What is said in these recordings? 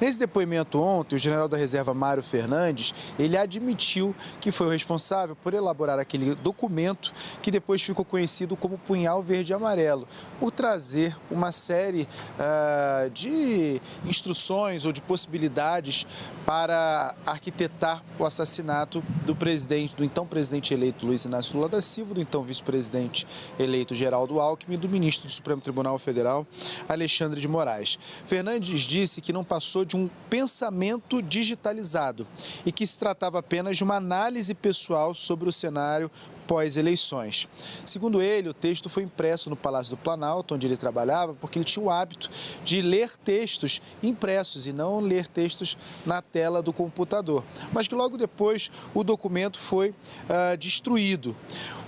Nesse depoimento ontem, o general da reserva Mário Fernandes, ele admitiu que foi o responsável por elaborar aquele documento que depois ficou conhecido como Punhal Verde e Amarelo, por trazer uma série de instruções ou de possibilidades para arquitetar o assassinato do presidente, do então presidente eleito Luiz Inácio Lula da Silva, do então vice-presidente eleito Geraldo Alckmin e do ministro do Supremo Tribunal Federal, Alexandre de Moraes. Fernandes disse que não passou de um pensamento digitalizado e que se tratava apenas de uma análise pessoal sobre o cenário pós-eleições. Segundo ele, o texto foi impresso no Palácio do Planalto, onde ele trabalhava, porque ele tinha o hábito de ler textos impressos e não ler textos na tela do computador. Mas que logo depois o documento foi destruído.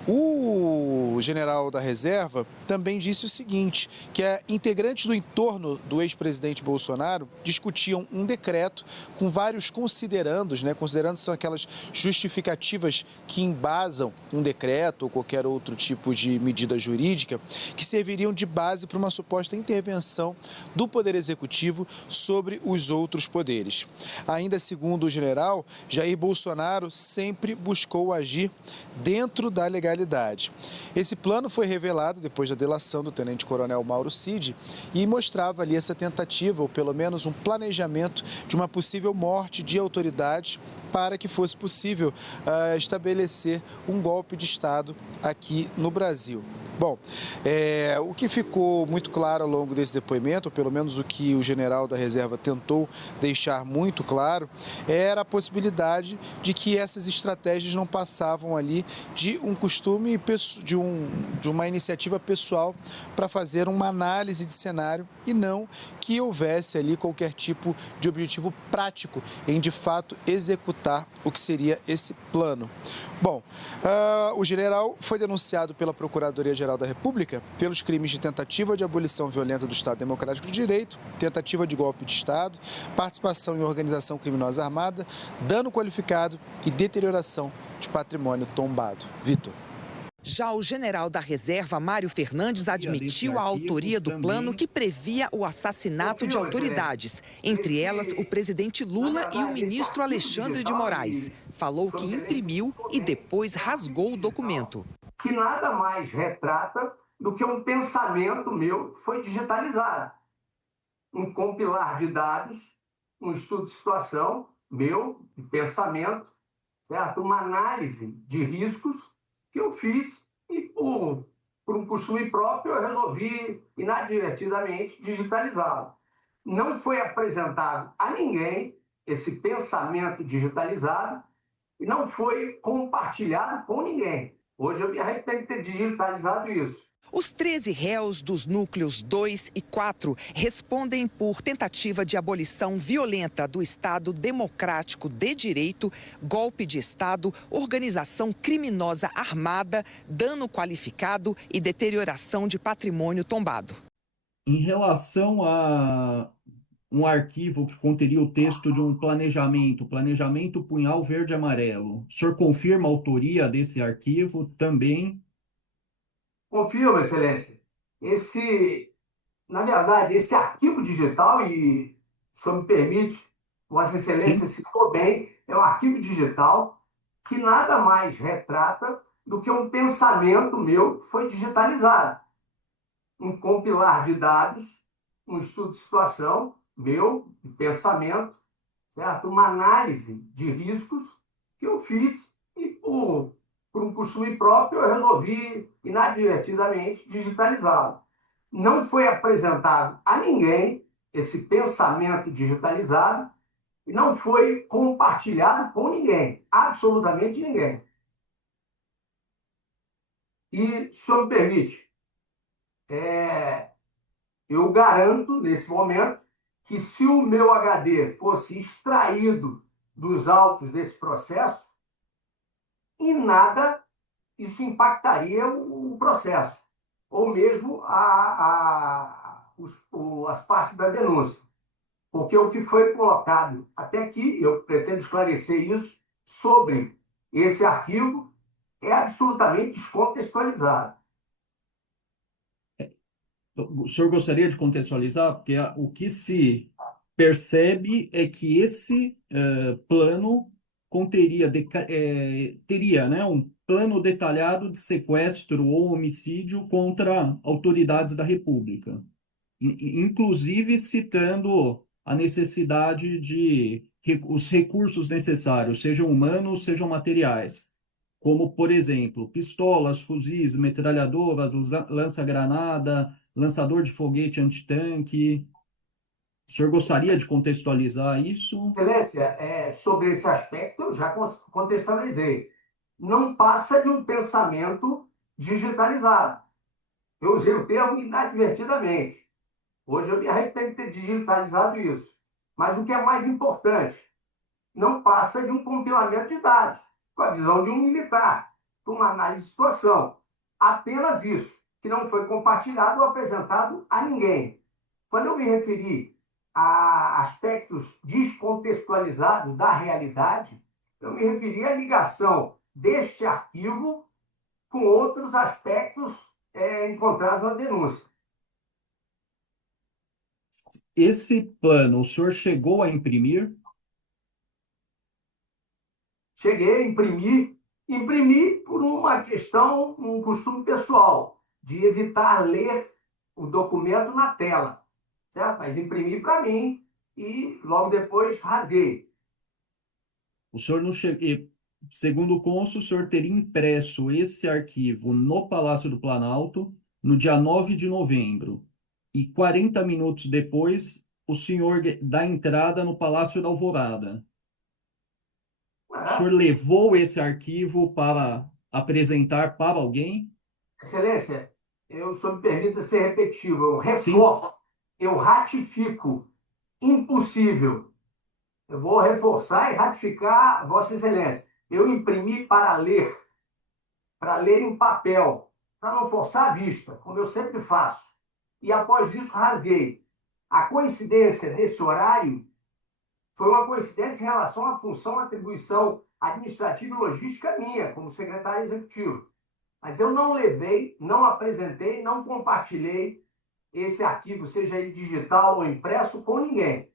O general da reserva também disse o seguinte, que integrantes do entorno do ex-presidente Bolsonaro discutiam um decreto com vários considerandos, né? Considerandos são aquelas justificativas que embasam um decreto ou qualquer outro tipo de medida jurídica, que serviriam de base para uma suposta intervenção do Poder Executivo sobre os outros poderes. Ainda segundo o general, Jair Bolsonaro sempre buscou agir dentro da legalidade. Esse plano foi revelado depois da delação do tenente-coronel Mauro Cid e mostrava ali essa tentativa, ou pelo menos um planejamento de uma possível morte de autoridades para que fosse possível estabelecer um golpe de Estado aqui no Brasil. Bom, o que ficou muito claro ao longo desse depoimento, ou pelo menos o que o general da reserva tentou deixar muito claro, era a possibilidade de que essas estratégias não passavam ali de um costume, de uma iniciativa pessoal para fazer uma análise de cenário e não que houvesse ali qualquer tipo de objetivo prático em, de fato, executar o que seria esse plano. Bom, o general foi denunciado pela Procuradoria-Geral da República pelos crimes de tentativa de abolição violenta do Estado Democrático de Direito, tentativa de golpe de Estado, participação em organização criminosa armada, dano qualificado e deterioração de patrimônio tombado. Vitor. Já o general da reserva, Mário Fernandes, admitiu a autoria do plano que previa o assassinato de autoridades, entre elas o presidente Lula e o ministro Alexandre de Moraes. Falou que imprimiu e depois rasgou o documento. Que nada mais retrata do que um pensamento meu que foi digitalizado. Um compilar de dados, um estudo de situação meu, de pensamento, certo? Uma análise de riscos que eu fiz e, por um costume próprio, eu resolvi inadvertidamente digitalizá-lo. Não foi apresentado a ninguém esse pensamento digitalizado e não foi compartilhado com ninguém. Hoje eu me arrependo de ter digitalizado isso. Os 13 réus dos núcleos 2 e 4 respondem por tentativa de abolição violenta do Estado Democrático de Direito, golpe de Estado, organização criminosa armada, dano qualificado e deterioração de patrimônio tombado. Em relação a um arquivo que conteria o texto de um planejamento Punhal Verde e Amarelo, o senhor confirma a autoria desse arquivo também? Confirmo, Excelência. Na verdade, esse arquivo digital, e se me permite, Vossa Excelência citou bem, é um arquivo digital que nada mais retrata do que um pensamento meu que foi digitalizado. Um compilar de dados, um estudo de situação meu, de pensamento, certo? Uma análise de riscos que eu fiz e, por um costume próprio, eu resolvi inadvertidamente digitalizá-lo. Não foi apresentado a ninguém esse pensamento digitalizado e não foi compartilhado com ninguém, absolutamente ninguém. E, se o senhor me permite, eu garanto, nesse momento, que se o meu HD fosse extraído dos autos desse processo, em nada isso impactaria o processo, ou mesmo as partes da denúncia. Porque o que foi colocado até aqui, eu pretendo esclarecer isso, sobre esse arquivo, é absolutamente descontextualizado. O senhor gostaria de contextualizar? Porque o que se percebe é que esse plano teria, né, um plano detalhado de sequestro ou homicídio contra autoridades da República, inclusive citando a necessidade de os recursos necessários, sejam humanos, sejam materiais, como, por exemplo, pistolas, fuzis, metralhadoras, lança-granada, lançador de foguete antitanque. O senhor gostaria de contextualizar isso? Excelência, sobre esse aspecto eu já contextualizei. Não passa de um pensamento digitalizado. Eu usei o termo inadvertidamente. Hoje eu me arrependo de ter digitalizado isso. Mas o que é mais importante, não passa de um compilamento de dados, com a visão de um militar, para uma análise de situação. Apenas isso, que não foi compartilhado ou apresentado a ninguém. Quando eu me referi a aspectos descontextualizados da realidade, eu me referi à ligação deste arquivo com outros aspectos encontrados na denúncia. Esse plano, o senhor chegou a imprimir? Cheguei a imprimir por uma questão, um costume pessoal, de evitar ler o documento na tela, certo? Mas imprimi para mim e logo depois rasguei. O senhor não chegou. Segundo o cônsul, o senhor teria impresso esse arquivo no Palácio do Planalto no dia 9 de novembro. E 40 minutos depois, o senhor dá entrada no Palácio da Alvorada. O senhor levou esse arquivo para apresentar para alguém? Excelência, eu só me permita ser repetitivo, eu Sim. reforço, eu ratifico, impossível. Eu vou reforçar e ratificar, Vossa Excelência. Eu imprimi para ler em papel, para não forçar a vista, como eu sempre faço. E após isso, rasguei. A coincidência desse horário foi uma coincidência em relação à função, atribuição administrativa e logística minha, como secretário executivo. Mas eu não levei, não apresentei, não compartilhei esse arquivo, seja ele digital ou impresso, com ninguém.